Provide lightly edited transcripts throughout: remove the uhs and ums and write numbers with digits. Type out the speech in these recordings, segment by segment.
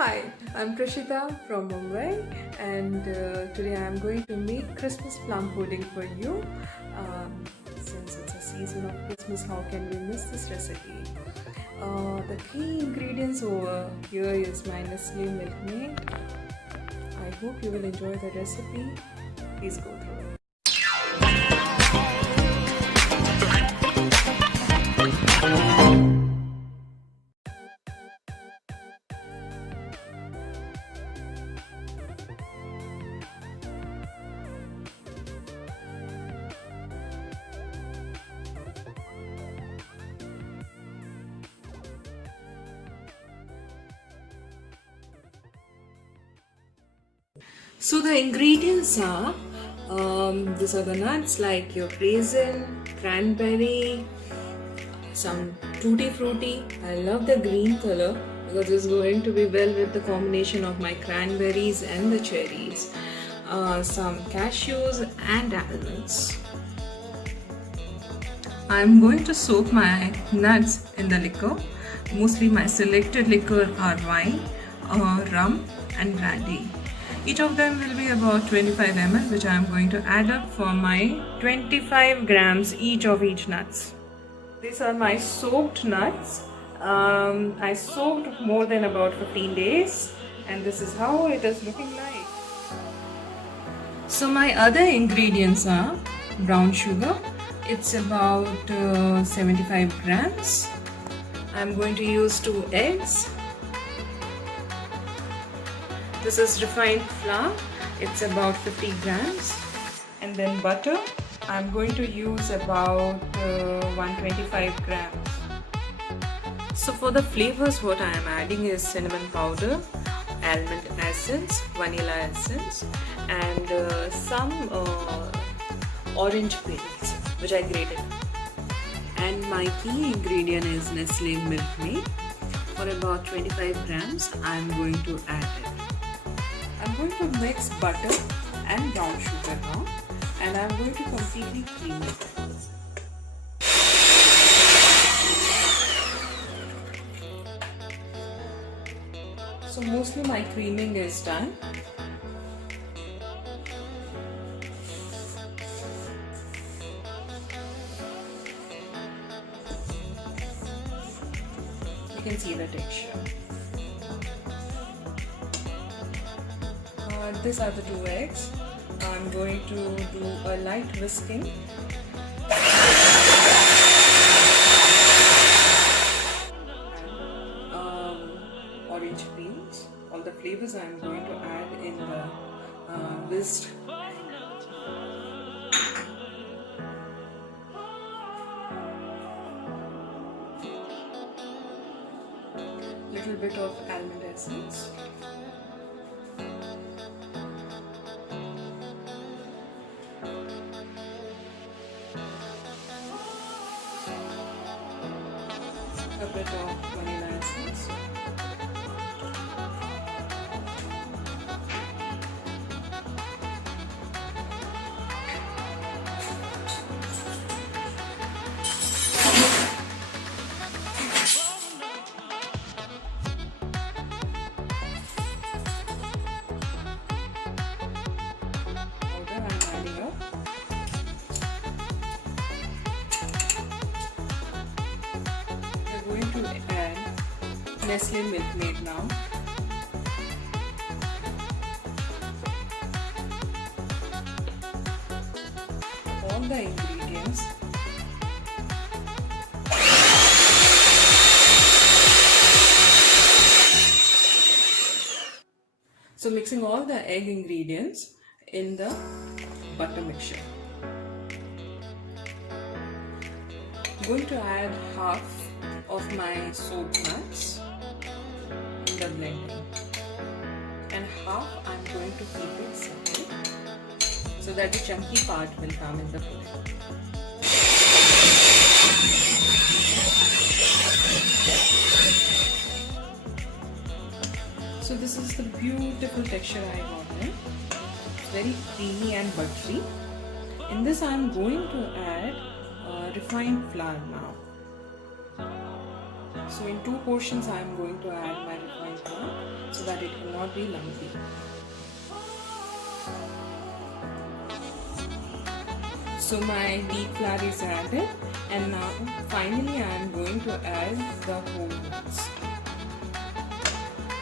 Hi, I'm Prashita from Mumbai, and today I'm going to make Christmas plum pudding for you. Since it's a season of Christmas, how can we miss this recipe? The key ingredients over here is my Nestle Milkmaid. I hope you will enjoy the recipe. Please go through it. So the ingredients are, these are the nuts like your raisin, cranberry, some tutti frutti. I love the green color because it's going to be well with the combination of my cranberries and the cherries. Some cashews and almonds. I'm going to soak my nuts in the liquor. Mostly my selected liquor are wine, rum and brandy. Each of them will be about 25 ml, which I am going to add up for my 25 grams each of each nuts. These are my soaked nuts. I soaked more than about 15 days and this is how it is looking like. So my other ingredients are brown sugar. It's about 75 grams. I'm going to use 2 eggs. This is refined flour, it's about 50 grams, and then butter, I'm going to use about 125 grams. So for the flavors, what I am adding is cinnamon powder, almond essence, vanilla essence, and some orange peels which I grated. And my key ingredient is Nestle Milkmaid. For about 25 grams, I am going to add it. I'm going to mix butter and brown sugar now, and I'm going to completely cream it. So mostly my creaming is done. You can see the texture. These are the 2 eggs. I'm going to do a light whisking. And orange peels. All the flavors I'm going to add in the whisk. Little bit of almond essence. A bit of vanilla essence. Powder I'm adding up. Going to add Nestle Milkmaid now. All the ingredients. So mixing all the egg ingredients in the butter mixture. I'm going to add half of my soaked nuts in the blending, and half I'm going to keep it separate so that the chunky part will come in the pudding. So this is the beautiful texture I got in. It's very creamy and buttery. In this I am going to add refined flour now. So in 2 portions I am going to add my refined flour. so that it will not be lumpy. So my wheat flour is added, and now finally I am going to add the whole oats.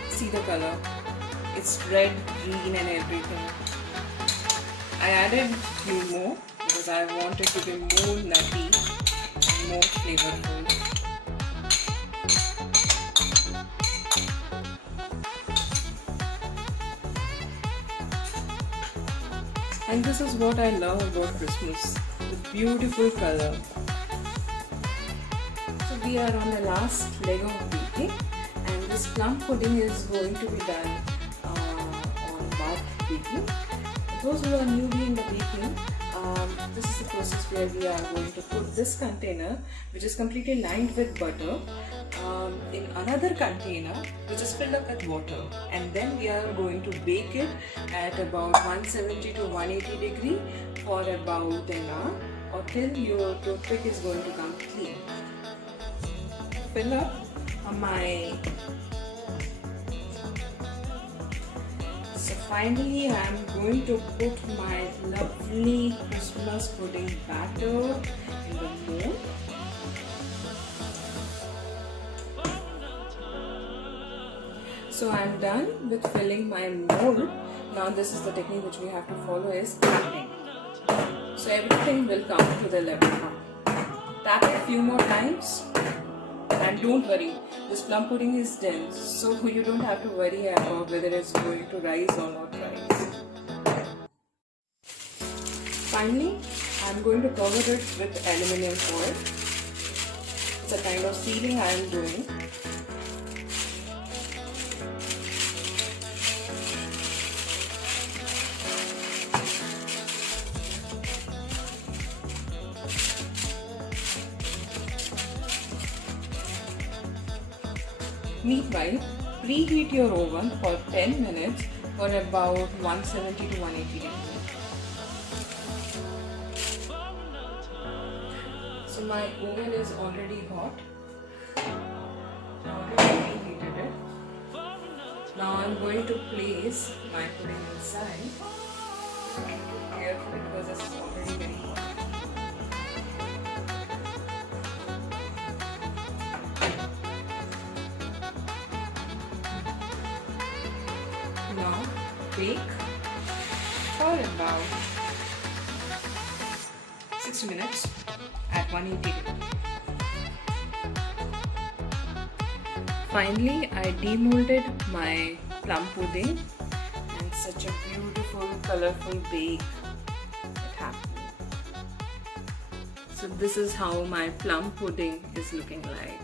See the color, it's red, green and everything. I added few more because I want it to be more nutty and more flavorful. And this is what I love about Christmas, the beautiful color. So we are on the last leg of baking, and this plum pudding is going to be done on bath baking. Those who are newly in the baking, this is the process where we are going to put this container, which is completely lined with butter, in another container which is filled up with water, and then we are going to bake it at about 170 to 180 degree for about an hour, or till your toothpick is going to come clean. Fill up my... So finally I am going to put my lovely Christmas pudding batter in the mold. So I am done with filling my mold. Now this is the technique which we have to follow, is tapping. So everything will come to the level now. Tap it a few more times, and don't worry, this plum pudding is dense, so you don't have to worry about whether it's going to rise or not rise. Finally, I am going to cover it with aluminium foil. It's a kind of sealing I am doing. Meanwhile, preheat your oven for 10 minutes for about 170 to 180 degrees. So my oven is already hot. I already preheated it. Now I'm going to place my pudding inside. Carefully, because this is already very hot. Now bake for about 60 minutes at 180 degrees. Finally, I demolded my plum pudding, and such a beautiful, colorful bake it happened. So this is how my plum pudding is looking like.